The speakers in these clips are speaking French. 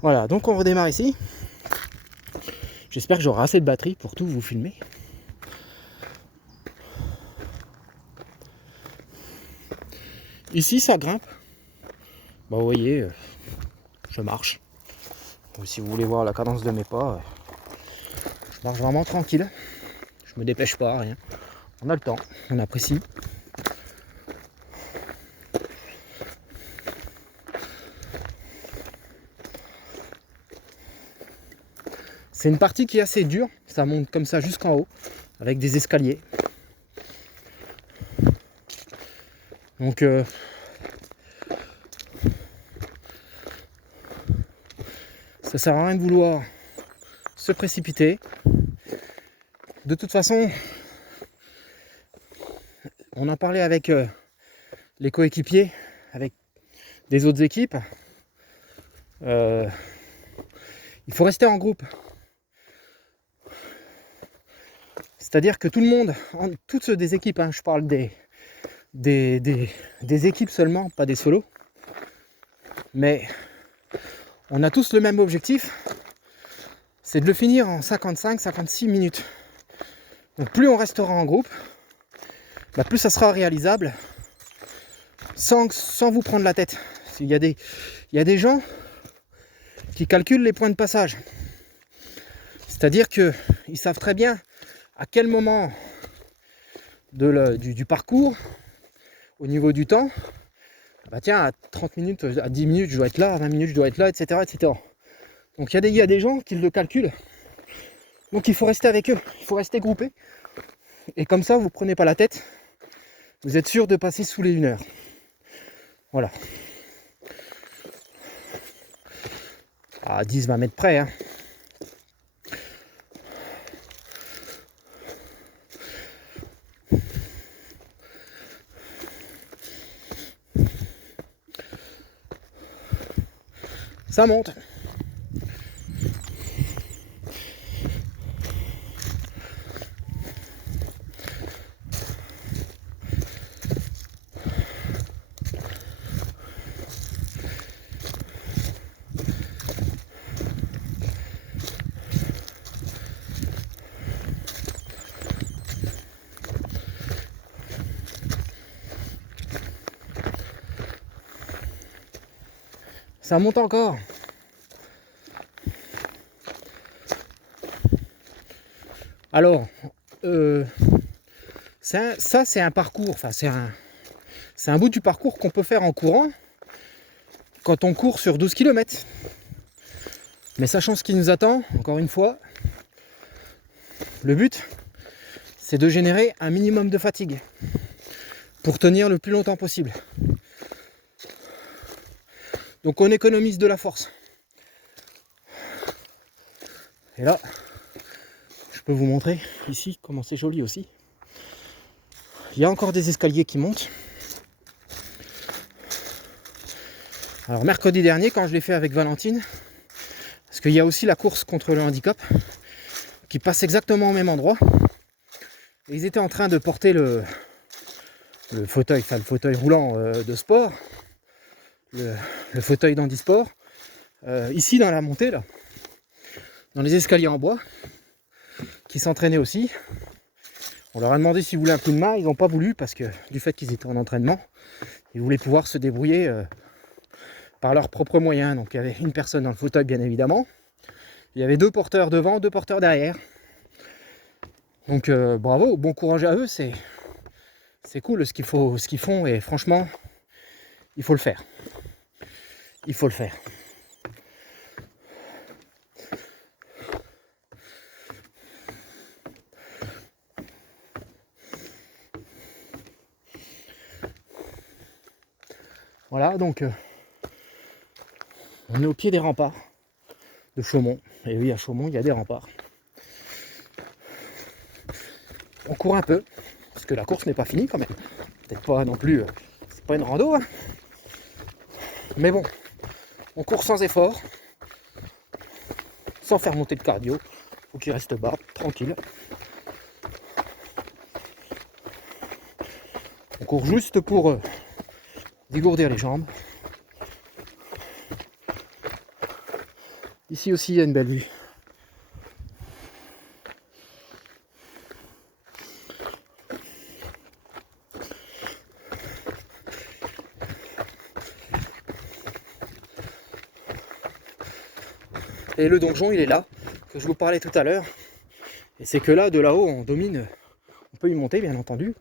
Voilà, donc on redémarre ici. J'espère que j'aurai assez de batterie pour tout vous filmer. Ici, ça grimpe. Bah, vous voyez, je marche. Donc, si vous voulez voir la cadence de mes pas, je marche vraiment tranquille. Je me dépêche pas, rien. On a le temps, on apprécie. C'est une partie qui est assez dure. Ça monte comme ça jusqu'en haut, avec des escaliers. Donc, ça sert à rien de vouloir se précipiter. De toute façon, on en parlait avec les coéquipiers, avec des autres équipes. Il faut rester en groupe. C'est-à-dire que tout le monde, toutes ceux des équipes, je parle des équipes seulement, pas des solos, mais on a tous le même objectif, c'est de le finir en 55-56 minutes. Donc plus on restera en groupe, plus ça sera réalisable sans vous prendre la tête. Il y a des gens qui calculent les points de passage. C'est-à-dire qu'ils savent très bien à quel moment du parcours, au niveau du temps, tiens, à 30 minutes, à 10 minutes, je dois être là, à 20 minutes, je dois être là, etc. etc. Donc il y a des gens qui le calculent. Donc il faut rester avec eux, il faut rester groupé. Et comme ça, vous ne prenez pas la tête. Vous êtes sûr de passer sous les 1 heure. Voilà. À 10-20 mètres près. Ça monte. Ça monte encore. Alors, ça c'est un parcours, enfin c'est un bout du parcours qu'on peut faire en courant quand on court sur 12 km. Mais sachant ce qui nous attend, encore une fois, le but c'est de générer un minimum de fatigue pour tenir le plus longtemps possible. Donc on économise de la force. Et là, je peux vous montrer ici comment c'est joli aussi. Il y a encore des escaliers qui montent. Alors mercredi dernier, quand je l'ai fait avec Valentine, parce qu'il y a aussi la course contre le handicap qui passe exactement au même endroit. Et ils étaient en train de porter le fauteuil, enfin le fauteuil roulant de sport, le fauteuil d'handisport, ici dans la montée, là, dans les escaliers en bois, qui s'entraînaient aussi. On leur a demandé s'ils voulaient un coup de main, ils n'ont pas voulu parce que du fait qu'ils étaient en entraînement, ils voulaient pouvoir se débrouiller par leurs propres moyens. Donc il y avait une personne dans le fauteuil bien évidemment, il y avait 2 porteurs devant, 2 porteurs derrière. Donc bravo, bon courage à eux, c'est cool ce qu'ils font et franchement, il faut le faire. Il faut le faire. Voilà, donc on est au pied des remparts de Chaumont. Et oui, à Chaumont, il y a des remparts. On court un peu, parce que la course n'est pas finie quand même. Peut-être pas non plus, c'est pas une rando. Mais bon, on court sans effort, sans faire monter le cardio. Faut qu'il reste bas, tranquille. On court juste pour dégourdir les jambes. Ici aussi, il y a une belle vue. Et le donjon, il est là, que je vous parlais tout à l'heure. Et c'est que là, de là-haut, on domine, on peut y monter, bien entendu.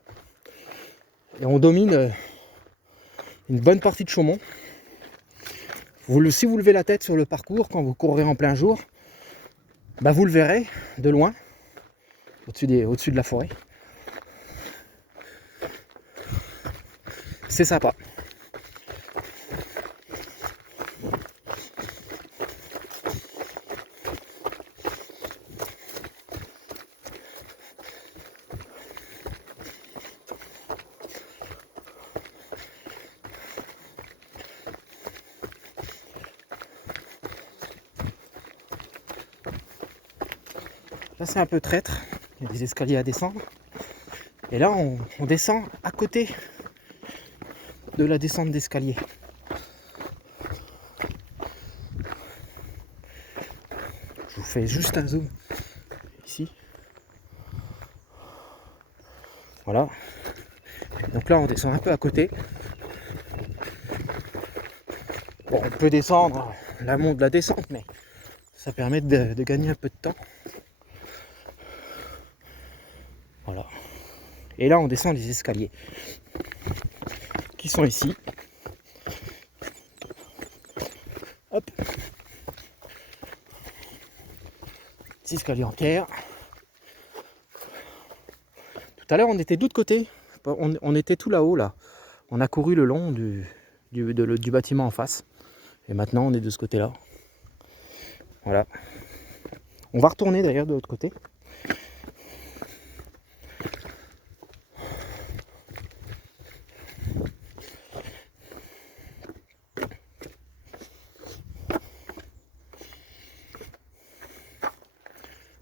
Et on domine une bonne partie de Chaumont. Si vous levez la tête sur le parcours, quand vous courrez en plein jour, bah vous le verrez de loin, au-dessus de la forêt. C'est sympa. Là c'est un peu traître, il y a des escaliers à descendre. Et là on descend à côté de la descente d'escalier. Je vous fais juste un zoom ici. Voilà. Donc là on descend un peu à côté. Bon, on peut descendre l'amont de la descente, mais ça permet de gagner un peu de temps. Voilà. Et là on descend les escaliers qui sont ici. Hop. Petit escalier en pierre. Tout à l'heure on était de l'autre côté. On était tout là-haut là. On a couru le long du bâtiment en face. Et maintenant on est de ce côté-là. Voilà. On va retourner d'ailleurs de l'autre côté.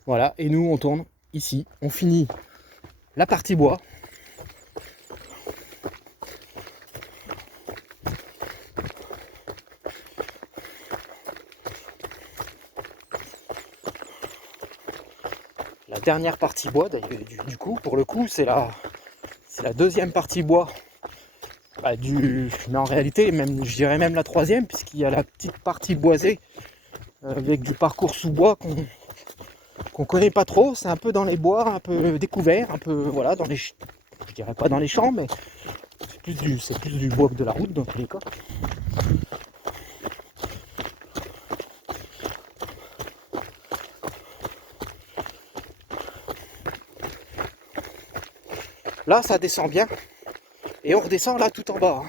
Voilà, et nous on tourne ici, on finit la partie bois. La dernière partie bois, du coup, pour le coup, c'est la deuxième partie bois. Mais en réalité, même, je dirais même la troisième, puisqu'il y a la petite partie boisée avec du parcours sous bois qu'on connaît pas trop. C'est un peu dans les bois, un peu découvert, un peu voilà, dans les, je dirais pas dans les champs, mais c'est plus du bois que de la route dans tous les cas. Là, ça descend bien. Et on redescend là tout en bas.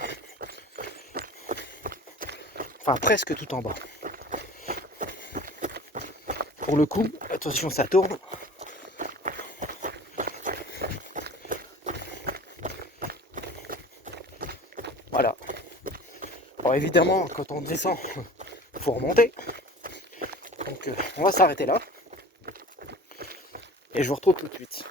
Enfin, presque tout en bas. Pour le coup, attention, ça tourne. Voilà. Alors évidemment, quand on descend, il faut remonter. Donc on va s'arrêter là. Et je vous retrouve tout de suite.